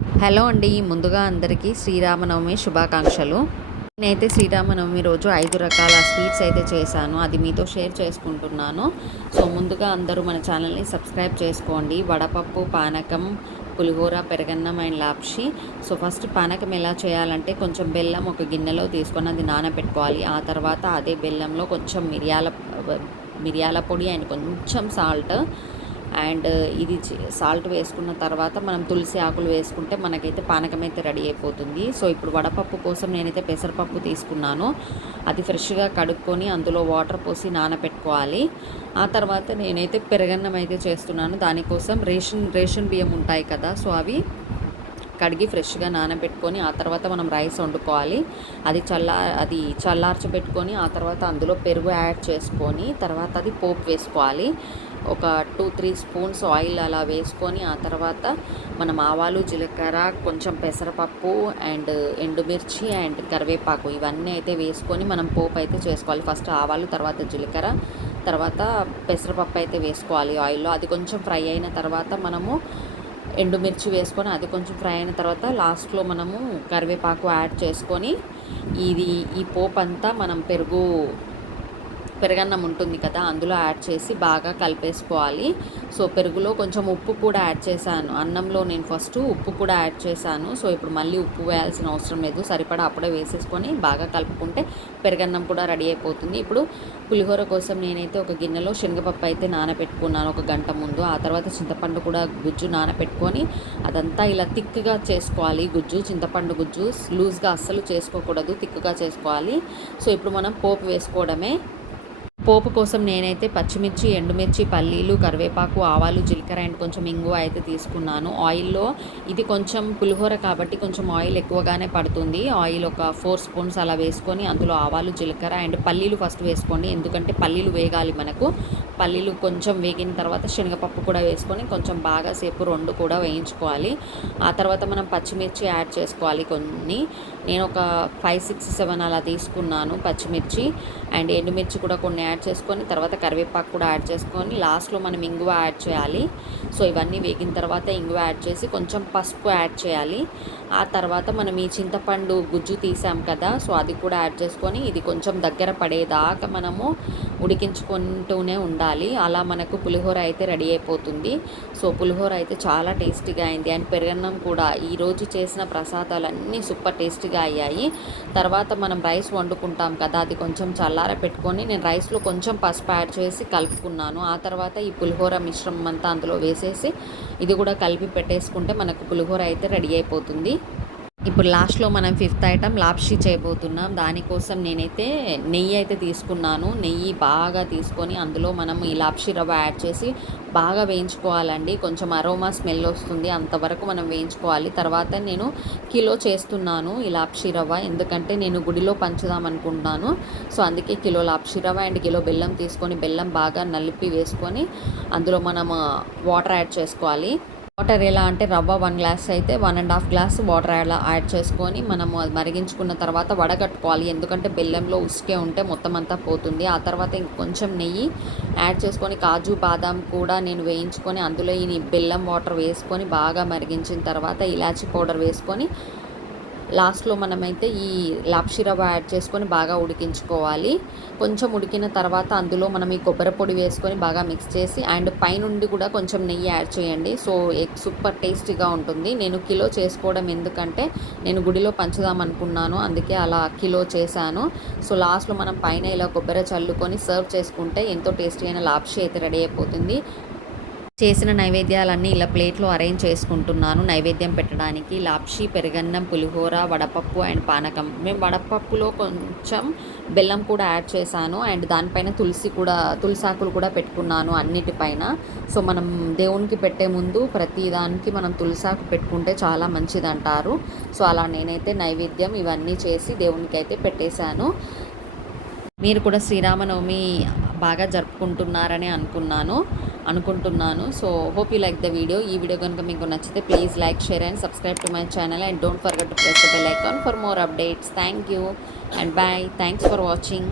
Hello అండి ముందుగా అందరికీ శ్రీరామనవమి శుభాకాంక్షలు. నేనైతే శ్రీరామనవమి రోజు ఐదు రకాల స్వీట్స్ అయితే చేశాను. అది మీతో షేర్ చేసుకుంటున్నాను. సో ముందుగా అందరూ మన ఛానల్ని సబ్స్క్రైబ్ చేసుకోండి. వడపప్పు పానకం పులిహోర పెరగన్నం అండ్ లాప్షి. సో ఫస్ట్ పానకం ఎలా చేయాలంటే కొంచెం బెల్లం ఒక గిన్నెలో తీసుకొని అది నానబెట్టుకోవాలి. ఆ తర్వాత అదే బెల్లంలో కొంచెం మిరియాల మిరియాల పొడి అండ్ కొంచెం సాల్ట్. అండ్ ఇది సాల్ట్ వేసుకున్న తర్వాత మనం తులసి ఆకులు వేసుకుంటే మనకైతే పానకం అయితే రెడీ అయిపోతుంది. సో ఇప్పుడు వడపప్పు కోసం నేనైతే పెసరపప్పు తీసుకున్నాను. అది ఫ్రెష్గా కడుక్కొని అందులో వాటర్ పోసి నానబెట్టుకోవాలి ఆ తర్వాత నేనైతే పెరగన్నం అయితే చేస్తున్నాను. దానికోసం రేషన్ రేషన్ బియ్యం ఉంటాయి కదా సో అవి కడిగి ఫ్రెష్గా నానబెట్టుకొని ఆ తర్వాత మనం రైస్ వండుకోవాలి. అది చల్లా అది చల్లార్చబెట్టుకొని ఆ తర్వాత అందులో పెరుగు యాడ్ చేసుకొని తర్వాత అది పోపు వేసుకోవాలి. ఒక టూ త్రీ స్పూన్స్ ఆయిల్ అలా వేసుకొని ఆ తర్వాత మనం ఆవాలు జీలకర్ర కొంచెం పెసరపప్పు అండ్ ఎండుమిర్చి అండ్ కరివేపాకు ఇవన్నీ అయితే వేసుకొని మనం పోపు అయితే చేసుకోవాలి. ఫస్ట్ ఆవాలు తర్వాత జీలకర్ర తర్వాత పెసరపప్పు అయితే వేసుకోవాలి ఆయిల్లో. అది కొంచెం ఫ్రై అయిన తర్వాత మనము ఎండుమిర్చి వేసుకొని అది కొంచెం ఫ్రై అయిన తర్వాత లాస్ట్లో మనము కరివేపాకు యాడ్ చేసుకొని ఇది ఈ పోపు అంతా మనం పెరుగు పెరగన్నం ఉంటుంది కదా అందులో యాడ్ చేసి బాగా కలిపేసుకోవాలి. సో పెరుగులో కొంచెం ఉప్పు కూడా యాడ్ చేశాను. అన్నంలో నేను ఫస్ట్ ఉప్పు కూడా యాడ్ చేశాను. సో ఇప్పుడు మళ్ళీ ఉప్పు వేయాల్సిన అవసరం లేదు. సరిపడా అప్పుడే వేసేసుకొని బాగా కలుపుకుంటే పెరగన్నం కూడా రెడీ అయిపోతుంది. ఇప్పుడు పులిహోర కోసం నేనైతే ఒక గిన్నెలో శనగపప్పు అయితే నానబెట్టుకున్నాను ఒక గంట ముందు. ఆ తర్వాత చింతపండు కూడా గుజ్జు నానబెట్టుకొని అదంతా ఇలా థిక్గా చేసుకోవాలి. గుజ్జు చింతపండు గుజ్జు లూజ్గా అస్సలు చేసుకోకూడదు. థిక్గా చేసుకోవాలి. సో ఇప్పుడు మనం పోపు వేసుకోవడమే. పోపు కోసం నేనైతే పచ్చిమిర్చి ఎండుమిర్చి పల్లీలు కరివేపాకు ఆవాలు జీలకర్ర అండ్ కొంచెం ఇంగువ అయితే తీసుకున్నాను. ఆయిల్లో ఇది కొంచెం పులిహోర కాబట్టి కొంచెం ఆయిల్ ఎక్కువగానే పడుతుంది. ఆయిల్ ఒక ఫోర్ స్పూన్స్ అలా వేసుకొని అందులో ఆవాలు జీలకర్ర అండ్ పల్లీలు ఫస్ట్ వేసుకోండి. ఎందుకంటే పల్లీలు వేగాలి మనకు. పల్లీలు కొంచెం వేగిన తర్వాత శనగపప్పు కూడా వేసుకొని కొంచెం బాగా సేపు రెండు కూడా వేయించుకోవాలి. ఆ తర్వాత మనం పచ్చిమిర్చి యాడ్ చేసుకోవాలి కొన్ని. నేను ఒక ఫైవ్ సిక్స్ సెవెన్ అలా తీసుకున్నాను పచ్చిమిర్చి అండ్ ఎండుమిర్చి కూడా కొన్ని యాడ్ చేసుకొని తర్వాత కరివేపాకు కూడా యాడ్ చేసుకొని లాస్ట్లో మనం ఇంగువ యాడ్ చేయాలి. సో ఇవన్నీ వేగిన తర్వాత ఇంగువ యాడ్ చేసి కొంచెం పసుపు యాడ్ చేయాలి. ఆ తర్వాత మనం ఈ చింతపండు గుజ్జు తీసాం కదా సో అది కూడా యాడ్ చేసుకొని ఇది కొంచెం దగ్గర పడేదాకా మనము ఉడికించుకుంటూనే ఉండాలి. అలా మనకు పులిహోర అయితే రెడీ అయిపోతుంది. సో పులిహోర అయితే చాలా టేస్టీగా అయింది అండ్ పెరగన్నం కూడా. ఈరోజు చేసిన ప్రసాదాలన్నీ సూపర్ టేస్టీగా అయ్యాయి. తర్వాత మనం రైస్ వండుకుంటాం కదా అది కొంచెం చల్లార పెట్టుకొని నేను రైస్లో కొంచెం పసుపు యాడ్ చేసి కలుపుకున్నాను. ఆ తర్వాత ఈ పులిహోర మిశ్రమం అంతా అందులో వేసేసి ఇది కూడా కలిపి పెట్టేసుకుంటే మనకు పులిహోర అయితే రెడీ అయిపోతుంది. ఇప్పుడు లాస్ట్లో మనం ఫిఫ్త్ ఐటమ్ లాప్షి చేయబోతున్నాం. దానికోసం నేనైతే నెయ్యి అయితే తీసుకున్నాను. నెయ్యి బాగా తీసుకొని అందులో మనం ఈ లాప్షి రవ్వ యాడ్ చేసి బాగా వేయించుకోవాలండి. కొంచెం అరోమా స్మెల్ వస్తుంది. అంతవరకు మనం వేయించుకోవాలి. తర్వాత నేను కిలో చేస్తున్నాను ఈ లాప్షి రవ్వ. ఎందుకంటే నేను గుడిలో పంచుదాం అనుకుంటున్నాను. సో అందుకే కిలో లాప్షి రవ్వ అండ్ కిలో బెల్లం తీసుకొని బెల్లం బాగా నలిపి వేసుకొని అందులో మనం వాటర్ యాడ్ చేసుకోవాలి. వాటర్ ఎలా అంటే రవ్వ వన్ గ్లాస్ అయితే one and half glass water అలా యాడ్ చేసుకొని మనము అది మరిగించుకున్న తర్వాత వడగట్టుకోవాలి. ఎందుకంటే బెల్లంలో ఉసుకే ఉంటే మొత్తం అంతా పోతుంది. ఆ తర్వాత ఇంకొంచెం నెయ్యి యాడ్ చేసుకొని కాజు బాదాం కూడా నేను వేయించుకొని అందులో ఈ బెల్లం వాటర్ వేసుకొని బాగా మరిగించిన తర్వాత ఇలాచీ పౌడర్ వేసుకొని లాస్ట్లో మనమైతే ఈ లాప్షిరవ రవ్వ యాడ్ చేసుకొని బాగా ఉడికించుకోవాలి. కొంచెం ఉడికిన తర్వాత అందులో మనం ఈ కొబ్బరి పొడి వేసుకొని బాగా మిక్స్ చేసి అండ్ పైనుండి కూడా కొంచెం నెయ్యి యాడ్ చేయండి. సో ఎగ్ సూపర్ టేస్టీగా ఉంటుంది. నేను కిలో చేసుకోవడం ఎందుకంటే నేను గుడిలో పంచుదాం అనుకున్నాను. అందుకే అలా కిలో చేశాను. సో లాస్ట్లో మనం పైన ఇలా కొబ్బరి చల్లుకొని సర్వ్ చేసుకుంటే ఎంతో టేస్టీ అయిన లాప్షి అయితే రెడీ అయిపోతుంది. చేసిన నైవేద్యాలన్నీ ఇలా ప్లేట్లో అరేంజ్ చేసుకుంటున్నాను. నైవేద్యం పెట్టడానికి లాప్షి పెరుగన్నం పులిహోర వడపప్పు అండ్ పానకం. మేము వడపప్పులో కొంచెం బెల్లం కూడా యాడ్ చేశాను. అండ్ దానిపైన తులసి కూడా తులసాకులు కూడా పెట్టుకున్నాను అన్నిటిపైన. సో మనం దేవునికి పెట్టే ముందు ప్రతి దానికి మనం తులసాకు పెట్టుకుంటే చాలా మంచిది అంటారు సో అలా నేనైతే నైవేద్యం ఇవన్నీ చేసి దేవునికి అయితే పెట్టేశాను. మీరు కూడా శ్రీరామనవమి బాగా జరుపుకుంటున్నారని అనుకున్నాను. అనుకుంటున్నాను. So hope you like the video ఈ వీడియో కనుక మీకు నచ్చితే please like share and subscribe to my channel and don't forget to press the bell icon for more updates thank you and bye thanks for watching